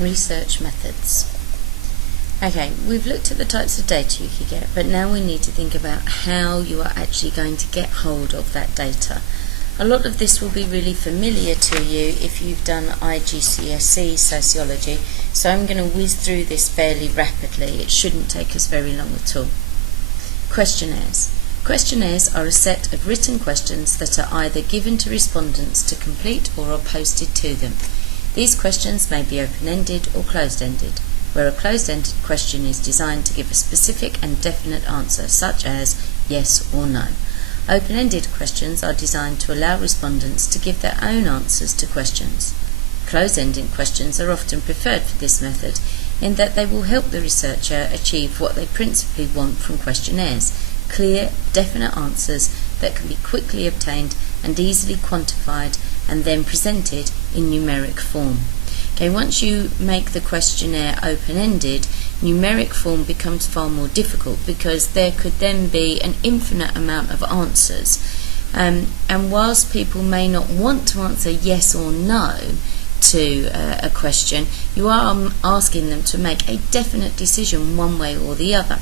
Research methods. Okay, we've looked at the types of data you could get, but now we need to think about how you are actually going to get hold of that data. A lot of this will be really familiar to you if you've done IGCSE sociology, so I'm going to whiz through this fairly rapidly. It shouldn't take us very long at all. Questionnaires. Questionnaires are a set of written questions that are either given to respondents to complete or are posted to them. These questions may be open-ended or closed-ended, where a closed-ended question is designed to give a specific and definite answer, such as yes or no. Open-ended questions are designed to allow respondents to give their own answers to questions. Closed-ended questions are often preferred for this method, in that they will help the researcher achieve what they principally want from questionnaires: clear, definite answers that can be quickly obtained and easily quantified and then presented in numeric form. Okay, once you make the questionnaire open-ended, numeric form becomes far more difficult because there could then be an infinite amount of answers. And whilst people may not want to answer yes or no to a question, you are asking them to make a definite decision one way or the other.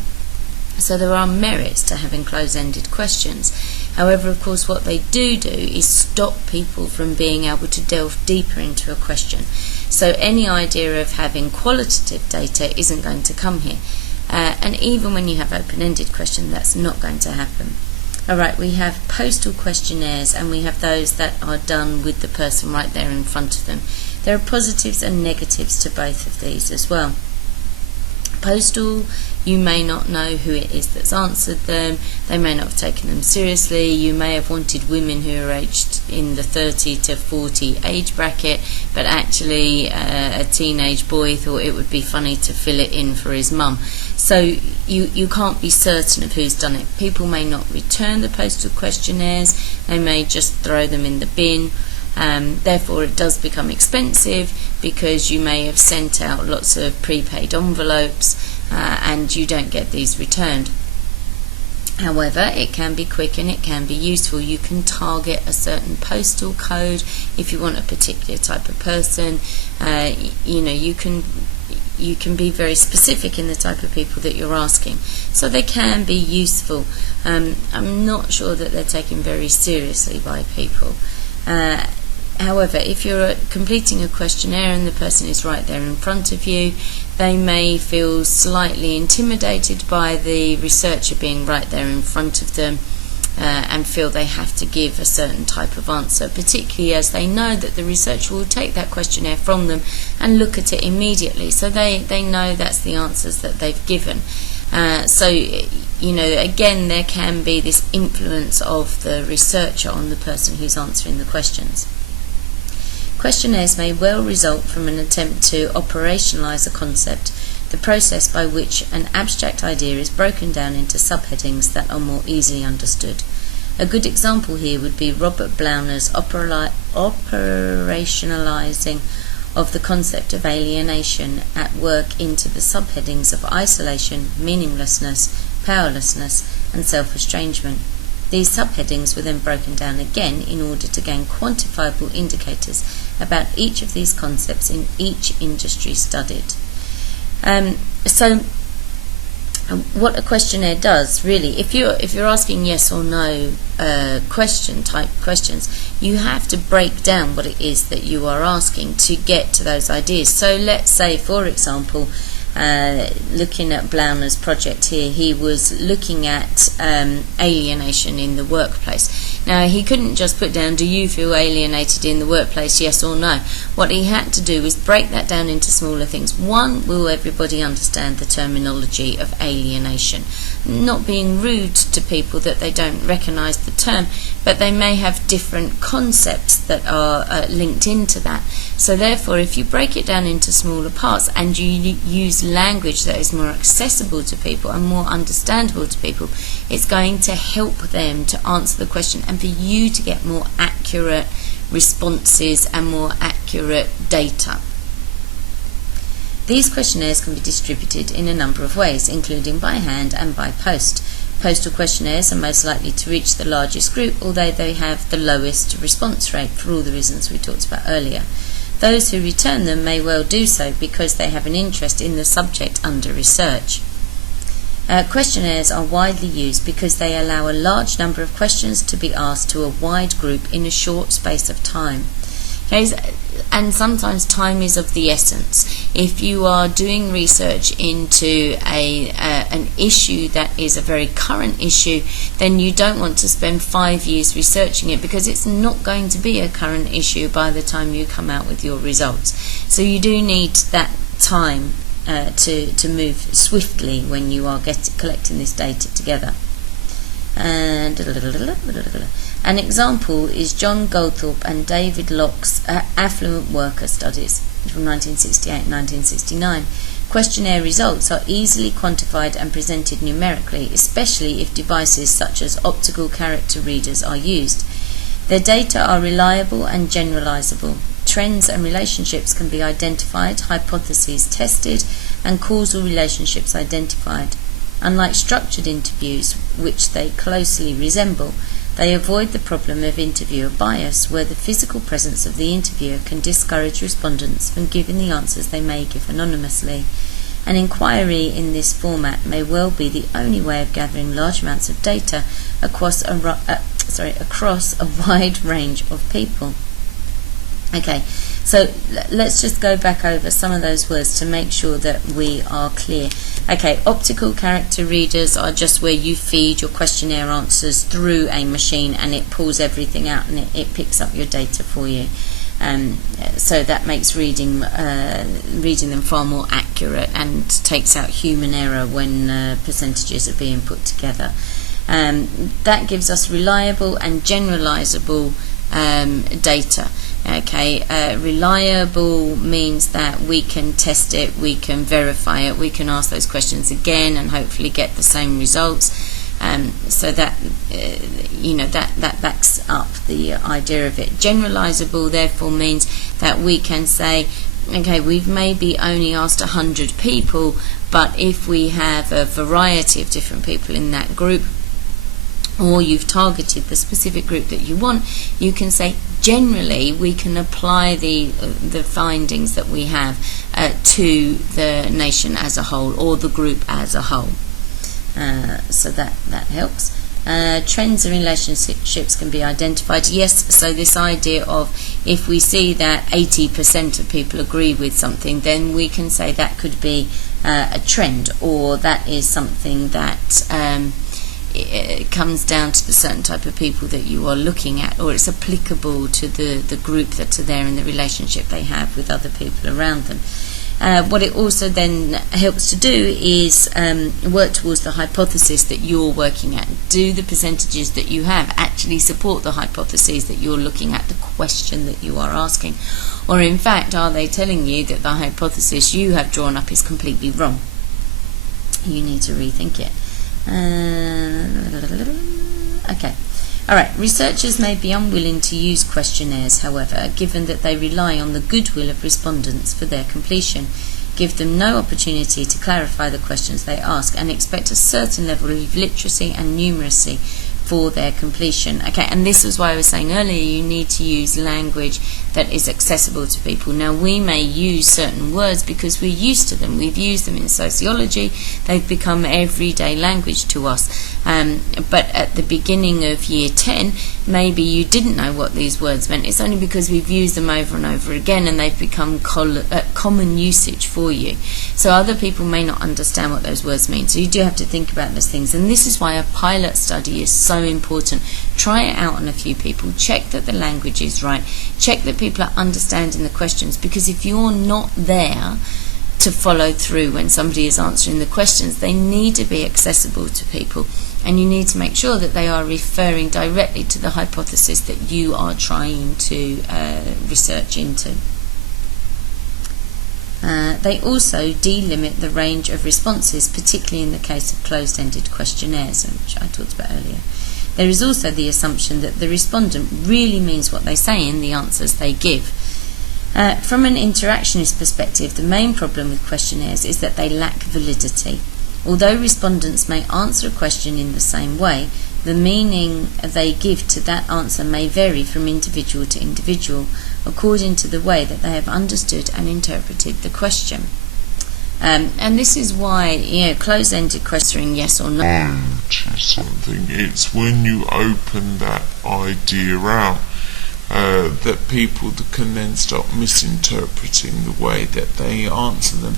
So there are merits to having close-ended questions. However, of course, what they do is stop people from being able to delve deeper into a question. So any idea of having qualitative data isn't going to come here. And even when you have open-ended questions, that's not going to happen. Alright, we have postal questionnaires, and we have those that are done with the person right there in front of them. There are positives and negatives to both of these as well. Postal, you may not know who it is that's answered them. They may not have taken them seriously. You may have wanted women who are aged in the 30 to 40 age bracket, but actually a teenage boy thought it would be funny to fill it in for his mum. So you can't be certain of who's done it. People may not return the postal questionnaires. They may just throw them in the bin. Therefore it does become expensive because you may have sent out lots of prepaid envelopes and you don't get these returned. However, it can be quick and it can be useful. You can target a certain postal code if you want a particular type of person. You can be very specific in the type of people that you're asking. So they can be useful. I'm not sure that they're taken very seriously by people. However, if you're completing a questionnaire and the person is right there in front of you, they may feel slightly intimidated by the researcher being right there in front of them and feel they have to give a certain type of answer, particularly as they know that the researcher will take that questionnaire from them and look at it immediately, so they know that's the answers that they've given. Again, there can be this influence of the researcher on the person who's answering the questions. Questionnaires may well result from an attempt to operationalize a concept, the process by which an abstract idea is broken down into subheadings that are more easily understood. A good example here would be Robert Blauner's operationalizing of the concept of alienation at work into the subheadings of isolation, meaninglessness, powerlessness, and self-estrangement. These subheadings were then broken down again in order to gain quantifiable indicators about each of these concepts in each industry studied. So what a questionnaire does, really, if you're asking yes or no type questions, you have to break down what it is that you are asking to get to those ideas. So let's say, for example, looking at Blauner's project here, he was looking at alienation in the workplace. Now, he couldn't just put down, do you feel alienated in the workplace, yes or no? What he had to do was break that down into smaller things. One, will everybody understand the terminology of alienation? Not being rude to people that they don't recognise the term, but they may have different concepts that are linked into that. So therefore, if you break it down into smaller parts and you use language that is more accessible to people and more understandable to people, it's going to help them to answer the question and for you to get more accurate responses and more accurate data. These questionnaires can be distributed in a number of ways, including by hand and by post. Postal questionnaires are most likely to reach the largest group, although they have the lowest response rate for all the reasons we talked about earlier. Those who return them may well do so because they have an interest in the subject under research. Questionnaires are widely used because they allow a large number of questions to be asked to a wide group in a short space of time. Okay, and sometimes time is of the essence. If you are doing research into an issue that is a very current issue, then you don't want to spend 5 years researching it, because it's not going to be a current issue by the time you come out with your results. So you do need that time to move swiftly when you are collecting this data together. An example is John Goldthorpe and David Locke's Affluent Worker Studies from 1968 and 1969. Questionnaire results are easily quantified and presented numerically, especially if devices such as optical character readers are used. Their data are reliable and generalizable. Trends and relationships can be identified, hypotheses tested, and causal relationships identified. Unlike structured interviews, which they closely resemble, they avoid the problem of interviewer bias, where the physical presence of the interviewer can discourage respondents from giving the answers they may give anonymously. An inquiry in this format may well be the only way of gathering large amounts of data across a wide range of people. Okay, so let's just go back over some of those words to make sure that we are clear. Okay, optical character readers are just where you feed your questionnaire answers through a machine and it pulls everything out and it picks up your data for you. So that makes reading them far more accurate and takes out human error when percentages are being put together. That gives us reliable and generalizable data. Okay, reliable means that we can test it, we can verify it, we can ask those questions again and hopefully get the same results. So that that backs up the idea of it. Generalizable therefore means that we can say, okay, we've maybe only asked 100 people, but if we have a variety of different people in that group, or you've targeted the specific group that you want, you can say generally we can apply the findings that we have to the nation as a whole or the group as a whole. So that helps. Trends and relationships can be identified. Yes, so this idea of if we see that 80% of people agree with something, then we can say that could be a trend, or that is something that it comes down to the certain type of people that you are looking at, or it's applicable to the group that are there in the relationship they have with other people around them. What it also then helps to do is work towards the hypothesis that you're working at. Do the percentages that you have actually support the hypotheses that you're looking at, the question that you are asking? Or in fact, are they telling you that the hypothesis you have drawn up is completely wrong? You need to rethink it. Okay. Alright, researchers may be unwilling to use questionnaires, however, given that they rely on the goodwill of respondents for their completion, give them no opportunity to clarify the questions they ask, and expect a certain level of literacy and numeracy for their completion. Okay, and this is why I was saying earlier you need to use language that is accessible to people. Now, we may use certain words because we're used to them. We've used them in sociology. They've become everyday language to us. But at the beginning of year 10, maybe you didn't know what these words meant. It's only because we've used them over and over again and they've become common usage for you. So other people may not understand what those words mean. So you do have to think about those things. And this is why a pilot study is so important. Try it out on a few people. Check that the language is right. Check that people are understanding the questions, because if you're not there to follow through when somebody is answering the questions, they need to be accessible to people, and you need to make sure that they are referring directly to the hypothesis that you are trying to research into. They also delimit the range of responses, particularly in the case of closed-ended questionnaires, which I talked about earlier. There is also the assumption that the respondent really means what they say in the answers they give. From an interactionist perspective, the main problem with questionnaires is that they lack validity. Although respondents may answer a question in the same way, The meaning they give to that answer may vary from individual to individual according to the way that they have understood and interpreted the question. And this is why, closed-ended questioning, yes or no, to something. It's when you open that idea out that people can then start misinterpreting the way that they answer them.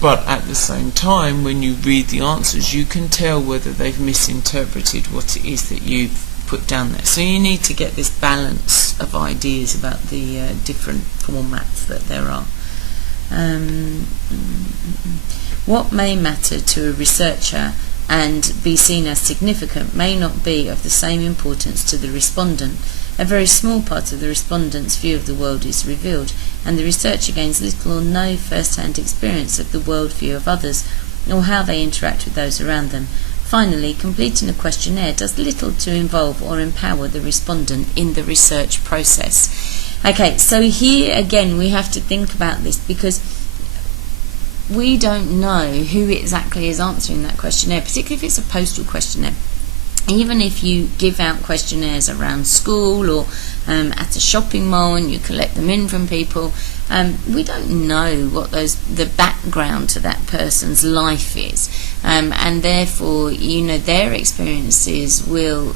But at the same time, when you read the answers, you can tell whether they've misinterpreted what it is that you've put down there. So you need to get this balance of ideas about the different formats that there are. What may matter to a researcher and be seen as significant may not be of the same importance to the respondent. A very small part of the respondent's view of the world is revealed, and the researcher gains little or no first-hand experience of the worldview of others, or how they interact with those around them. Finally, completing a questionnaire does little to involve or empower the respondent in the research process. Okay, so here again we have to think about this, because we don't know who exactly is answering that questionnaire, particularly if it's a postal questionnaire. Even if you give out questionnaires around school or at a shopping mall and you collect them in from people, we don't know what the background to that person's life is, and therefore their experiences will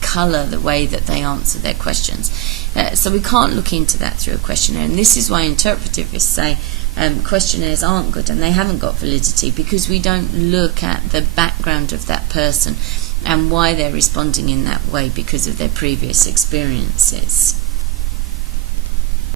colour the way that they answer their questions. So we can't look into that through a questionnaire, and this is why interpretivists say questionnaires aren't good and they haven't got validity, because we don't look at the background of that person and why they're responding in that way because of their previous experiences.